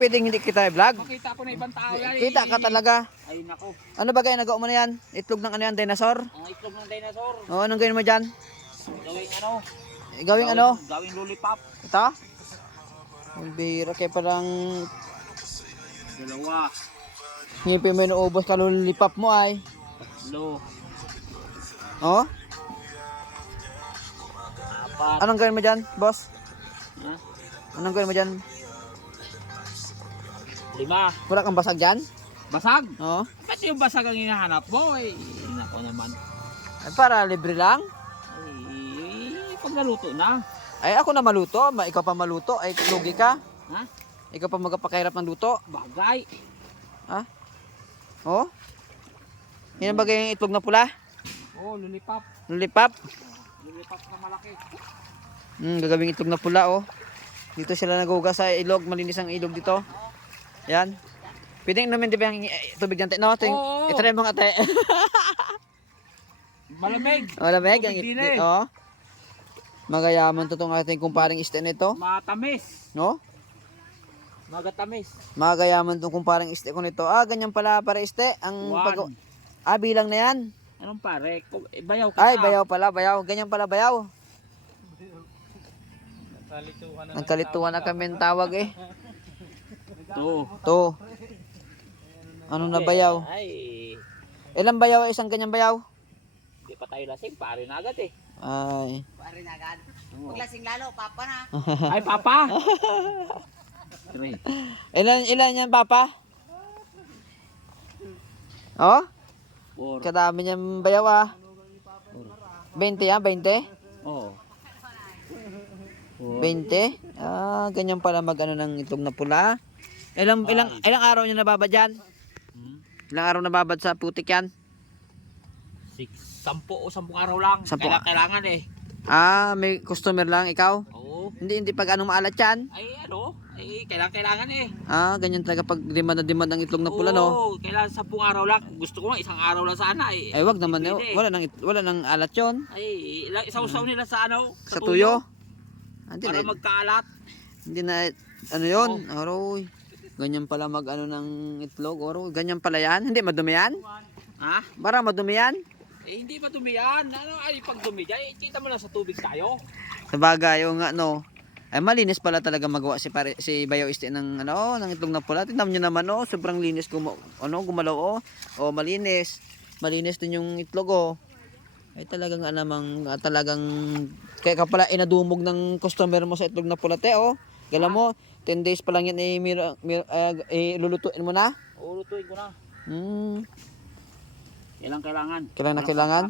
Pwedeng hindi kita i-vlog. Makita ko na ibang tao yan. Kita ka talaga. Ay nako. Ano ba kaya nagawa mo na yan? Itlog ng ano yan, dinosaur? Ang itlog ng dinosaur. O, anong gawin mo dyan? Gawing ano? Gawing ano? Gawing lollipop. Ito? Ang bira, kaya parang Dalawa. ngipin mo yung naubos ka lollipop mo ay. Tatlo. O? Apat. Anong gawin mo dyan, boss? Ha? Anong gawin mo dyan? 5. Wala kang basag dyan? Basag? O? Ba't yung basag ang hinahanap mo? Ay, nako naman. Ay, para libre lang. Ay, pag naluto na. Ay, ako na maluto. Ikaw pa maluto. Ay, lugi ka. Ha? Ikaw pa magpakahirap ng luto. Bagay. Ha? O? Yan ba yung itlog na pula? Oh, lollipop. Lollipop? Lollipop na malaki. Gagawing itlog na pula, oh. Dito sila nagugas sa ilog. Malinis ang ilog dito. Yan. Pwede naman di ba yung tubig dyan? No? Oo. Itry mo nga tayo. Malamig. Malamig. Ang Tubig din eh. oh. Magayaman to itong ating kumparing iste nito. Matamis. No? Magatamis. Magayaman itong kumparing iste ko nito. Ah, ganyan pala para iste. Ang One. bilang na yan. Anong pare? Bayaw ka. Ay, bayaw pala, bayaw. Ganyan pala, bayaw. Nagkalituhan na kami ang tawag eh. Ito. To. Ano na bayaw? Ay. Ilang bayaw isang ganyan bayaw? Hindi pa tayo lasing. Pare na agad eh. Ay. Pare na agad. Huwag lasing lalo, papa na. Ay, papa. Three. Ilan yan, papa? Oh? 4. Kadami niyang bayaw ah. 20 ah, 20? Oo. 20? Ah, ganyan pala mag-ano ng itlog na pula. Ilang araw niya nababad yan? Ilang araw nababad sa putik yan? 10 o 10 araw lang. 10. Kailangan eh. Ah, may customer lang ikaw? Oo. Hindi pag anong maalat yan? Ay ano? Ay kailangan eh. Ah, ganyan talaga pag demand na demand ng itlog na pula, no? Oo, kailangan 10 araw lang. Gusto ko nga 1 araw lang sana eh. Ay, wag naman. Pwede. Wala nang alat yon. Ay, isaw-saw nila sa ano? Sa tuyo? Hindi Para na, magkaalat. hindi na, ano yun? Aroy. Ganyan pala mag ano ng itlog. Aroy, ganyan pala yan. Hindi madumi yan? Ha? Bara madumi yan? Eh hindi pa dumi yan. Ano ay pag dumi dyan, kita mo lang sa tubig tayo. Sabagay, yung nga, no. Ay, malinis pala talaga magawa si Bayaw Este ng, ano, ng itlog na pula. Tingnan nyo naman, oh. Sobrang linis gumalaw, oh. Oh, malinis. Malinis din yung itlog, oh. Ay, talagang, talagang, kaya ka pala inadumog ng customer mo sa itlog na pula, te, oh. Gala mo, 10 days pa lang yan, lulutuin mo na. Ulutuin ko na. Hmm. Kailangan. Kailangan na kailangan.